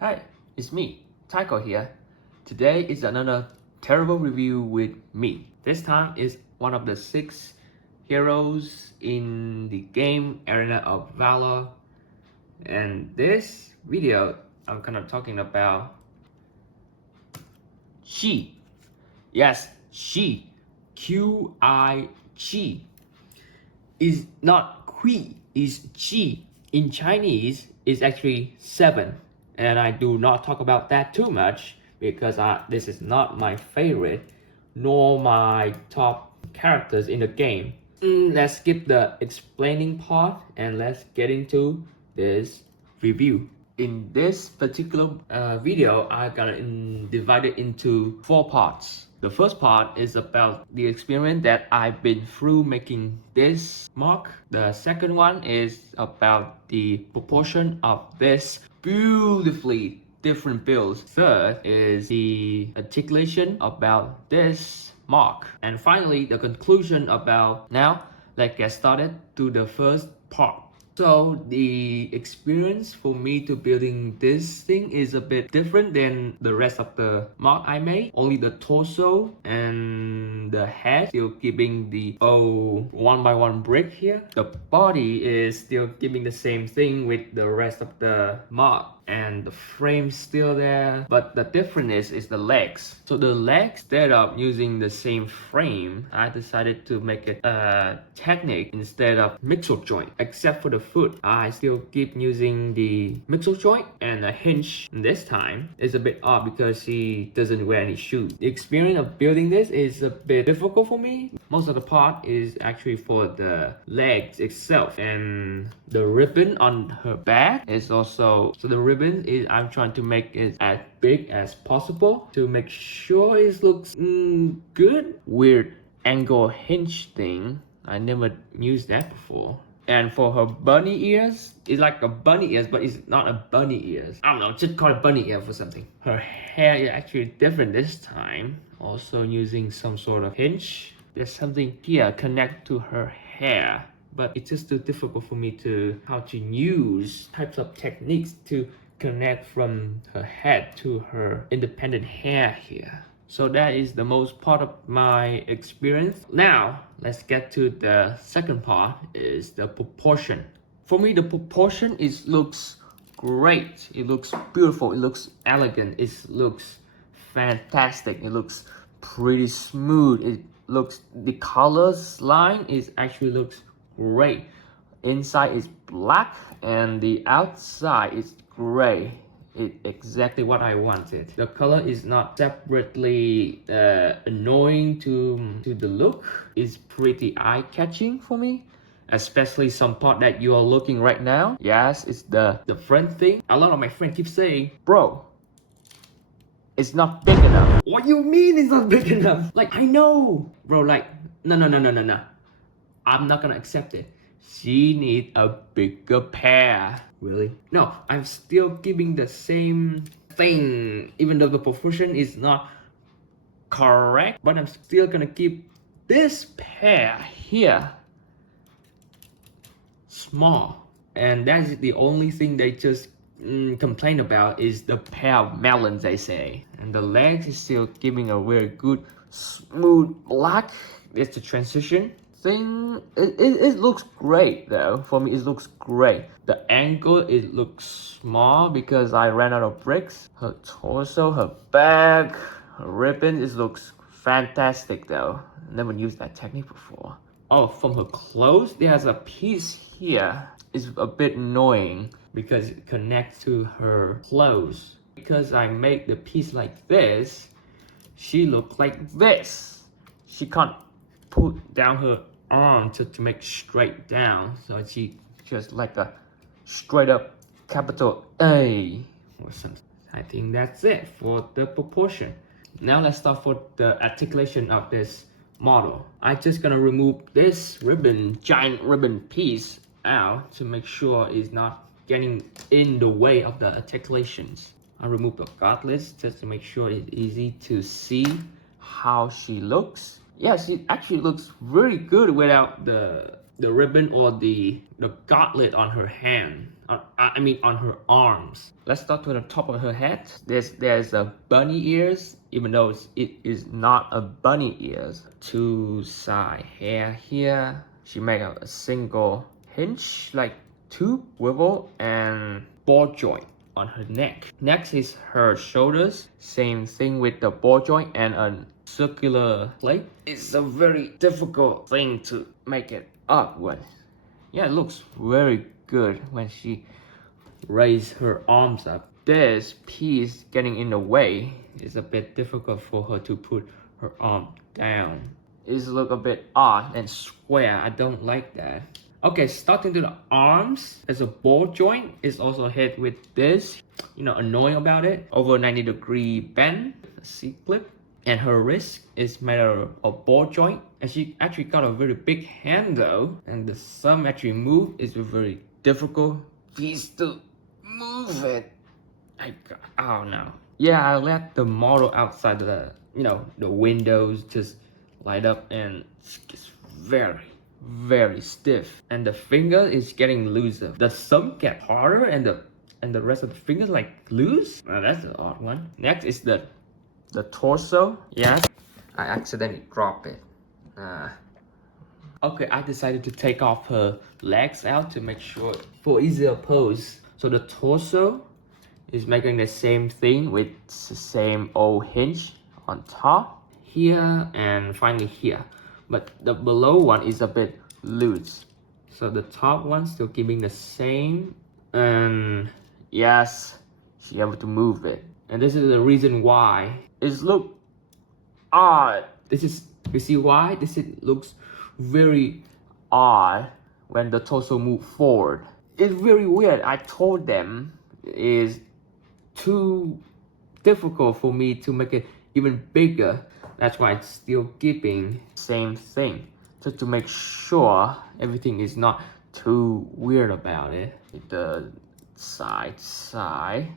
Hi, it's me, Tyko here. Today is another terrible review with me. This time is one of the 6 heroes in the game Arena of Valor. And this video, I'm kind of talking about Qi. Yes, Qi. Qi. Qi. Is not Qi, is Qi. In Chinese, it's actually 7. And I do not talk about that too much because this is not my favorite nor my top characters in the game. Let's skip the explaining part and let's get into this review. In this particular video, I'm gonna divide it into 4 parts. The first part is about the experience that I've been through making this mock. The second one is about the proportion of this beautifully different builds. Third is the articulation about this mock. And finally, the conclusion about now, let's get started to the first part. So the experience for me to building this thing is a bit different than the rest of the mock I made. Only the torso and the head still keeping the 1x1 brick here. The body is still keeping the same thing with the rest of the mock. And the frame's still there, but the difference is the legs. So the legs, instead of using the same frame, I decided to make it a technique instead of mixel joint. Except for the foot, I still keep using the mixel joint and a hinge. This time is a bit odd because she doesn't wear any shoes. The experience of building this is a bit difficult for me. Most of the part is actually for the legs itself, and the ribbon on her back is also, so the ribbon is I'm trying to make it as big as possible to make sure it looks good. Weird angle hinge thing, I never used that before. And for her bunny ears, it's like a bunny ears, but it's not a bunny ears. I don't know, just call it bunny ear for something. Her hair is actually different this time. Also using some sort of hinge. There's something here connect to her hair, but it's just too difficult for me to how to use types of techniques to connect from her head to her independent hair here. So that is the most part of my experience. Now let's get to the second part, is the proportion. For me, the proportion looks great. It looks beautiful, it looks elegant, it looks fantastic, it looks pretty smooth, it looks, the colors line is actually looks great. Inside is black and the outside is gray. It's exactly what I wanted. The color is not separately annoying to the look. It's pretty eye-catching for me, especially some part that you are looking right now. Yes, it's the front thing. A lot of my friends keep saying, bro, it's not big enough. What you mean it's not big enough? Like, I know, bro, like, no. I'm not gonna accept it. She needs a bigger pair. Really? No, I'm still giving the same thing, even though the proportion is not correct, but I'm still gonna keep this pair here small. And that's the only thing they just complain about, is the pair of melons, they say. And the legs is still giving a very good smooth black. It's the transition thing. It looks great though. For me, it looks great. The angle, it looks small because I ran out of bricks. Her torso, her back, her ribbon, it looks fantastic though. Never used that technique before. Oh, from her clothes, there's a piece here. It's a bit annoying because it connects to her clothes. Because I make the piece like this, she looks like this. She can't put down her arm to make straight down, so she just like a straight up capital A or something. I think that's it for the proportion. Now let's start for the articulation of this model. I'm just gonna remove this ribbon, giant ribbon piece out to make sure it's not getting in the way of the articulations. I remove the gauntlets just to make sure it's easy to see how she looks. Yes, it actually looks very good without the ribbon or the gauntlet on her hand. I mean on her arms. Let's start to the top of her head. There's a bunny ears, even though it is not a bunny ears. Two side hair here. She make a single hinge, like tube, swivel, and ball joint on her neck. Next is her shoulders. Same thing with the ball joint and a circular plate. It's a very difficult thing to make it up with. Yeah, it looks very good when she raise her arms up. This piece getting in the way is a bit difficult for her to put her arm down. It look a bit odd and square. I don't like that. Okay, starting to the arms, as a ball joint is also hit with this, annoying about it. Over 90-degree bend, a C-clip. And her wrist is made out of a ball joint. And she actually got a very big hand though. And the thumb actually move is a very difficult piece to move it. Oh no. Yeah, I let the model outside the windows just light up, and it's very stiff. And the finger is getting looser. The thumb get harder and the rest of the fingers like loose. That's an odd one. Next is the torso. Yes, I accidentally dropped it. Okay, I decided to take off her legs out to make sure for easier pose. So the torso is making the same thing with the same old hinge on top here and finally here. But the below one is a bit loose. So the top one still keeping the same. And yes, she able to move it. And this is the reason why it look odd. You see why? Looks very odd when the torso move forward. It's very weird. I told them it's too difficult for me to make it even bigger. That's why it's still keeping same thing. Just to make sure everything is not too weird about it. The side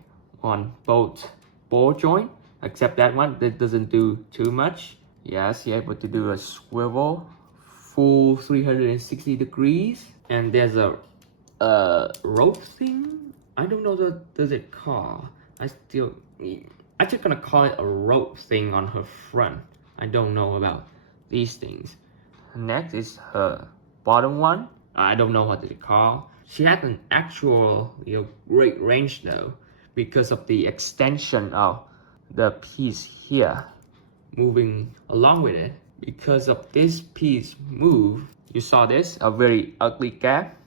on both ball joint, except that one that doesn't do too much. Yes, you're able to do a swivel, full 360 degrees. And there's a rope thing. I don't know what does it call. I just gonna call it a rope thing on her front. I don't know about these things. Next is her bottom one. I don't know what it called. She had an actual great range though, because of the extension of the piece here moving along with it. Because of this piece move, you saw this, a very ugly gap.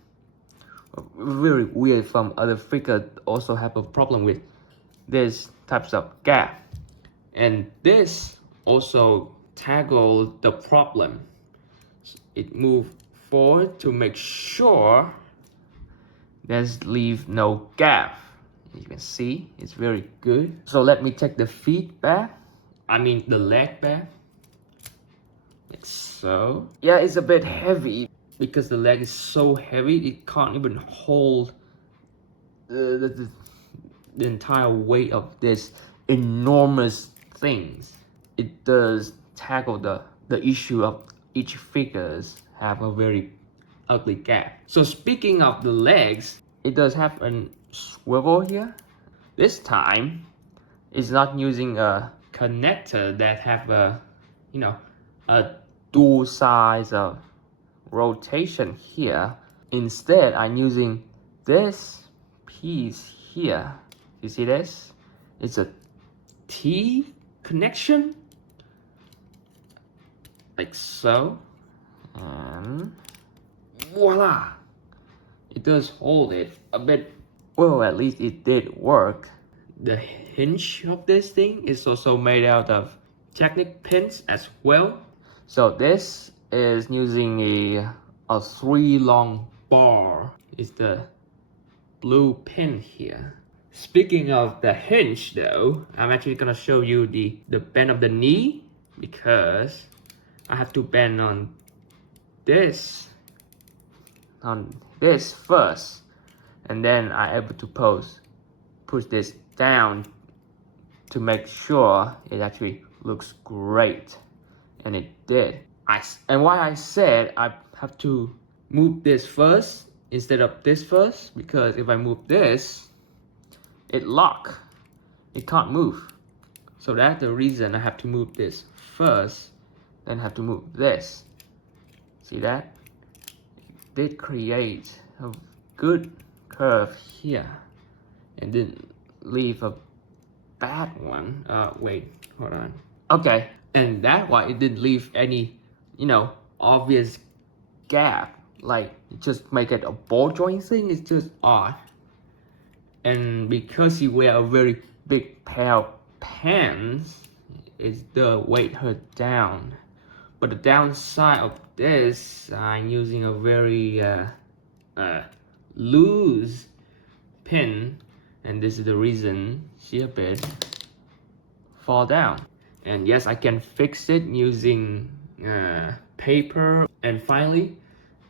Very weird from other figure also have a problem with this types of gap. And this also tackle the problem. It moved forward to make sure there's leave no gap. You can see it's very good. So let me take the feet back. I mean the leg back. Like so. Yeah, it's a bit heavy because the leg is so heavy it can't even hold the entire weight of this enormous things. It does tackle the issue of each figures have a very ugly gap. So speaking of the legs, it does have a swivel here. This time it's not using a connector that have a dual size of rotation here. Instead I'm using this piece here. You see this? It's a T connection, like so, and voila, it does hold it a bit. Well, at least it did work. The hinge of this thing is also made out of Technic pins as well. So this is using a 3 long bar. Is the blue pin here. Speaking of the hinge though, I'm actually gonna show you the bend of the knee, because I have to bend on this first, and then I'm able to push this down to make sure it actually looks great, and it did. And why I said I have to move this first instead of this first, because if I move this, it lock. It can't move. So that's the reason I have to move this first, then have to move this. See that? It did create a good curve here, and then leave a bad one. Wait, hold on. Okay, and that's why it didn't leave any, obvious gap. Like, just make it a ball joint thing is just odd. And because he wear a very big pair of pants, it's the weight her down. But the downside of this, I'm using a very loose pin, and this is the reason she a bit fall down. And yes, I can fix it using paper. And finally,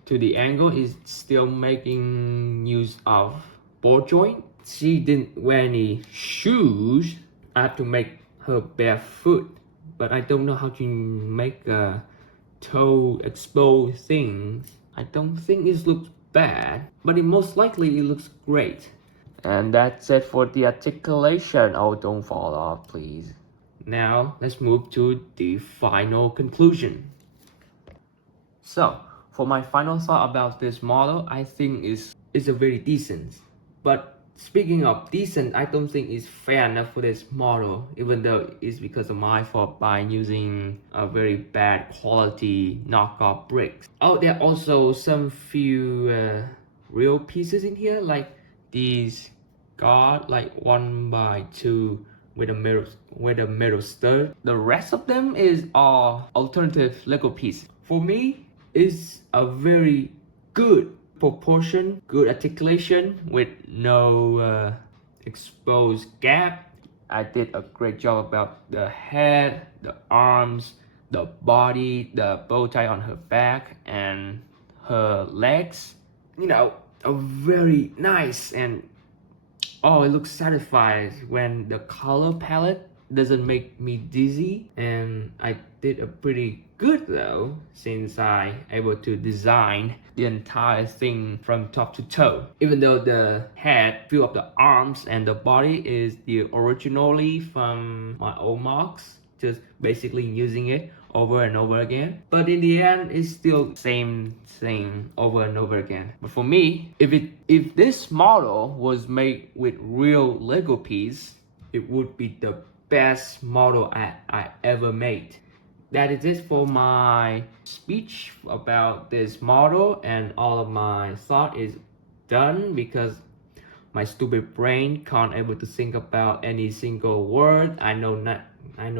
to the angle is still making use of ball joint. She didn't wear any shoes. I have to make her barefoot, but I don't know how to make a toe exposed things. I don't think it looks bad, but most likely it looks great. And that's it for the articulation. Oh, don't fall off, please. Now let's move to the final conclusion. So for my final thought about this model, I think it's a very decent. But speaking of decent, I don't think it's fair enough for this model, even though it's because of my fault by using a very bad quality knockoff bricks. Oh, there are also some few real pieces in here, like these guard, like 1x2 with a metal stud. The rest of them is all alternative Lego piece. For me, it's a very good proportion, good articulation with no exposed gap. I did a great job about the head, the arms, the body, the bow tie on her back, and her legs. A very nice, and it looks satisfied when the color palette doesn't make me dizzy. And I did a pretty good though, since I able to design the entire thing from top to toe. Even though the head, few of the arms and the body is the originally from my old Mocs, just basically using it over and over again. But in the end, it's still same thing over and over again. But for me, if this model was made with real Lego piece, it would be the best model I ever made. That is it for my speech about this model, and all of my thought is done because my stupid brain can't able to think about any single word. I know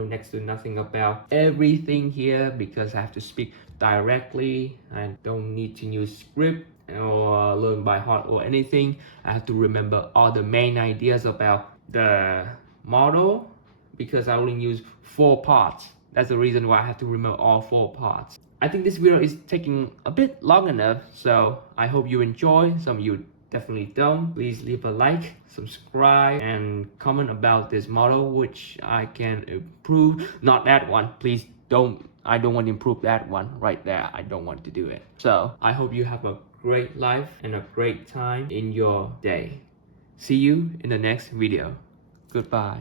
next to nothing about everything here because I have to speak directly. I don't need to use script or learn by heart or anything. I have to remember all the main ideas about the model because I only use 4 parts. That's the reason why I have to remember all 4 parts. I think this video is taking a bit long enough, so I hope you enjoy. Some of you definitely don't. Please leave a like, subscribe, and comment about this model, which I can improve. Not that one, please don't. I don't want to improve that one right there. I don't want to do it. So I hope you have a great life and a great time in your day. See you in the next video. Goodbye.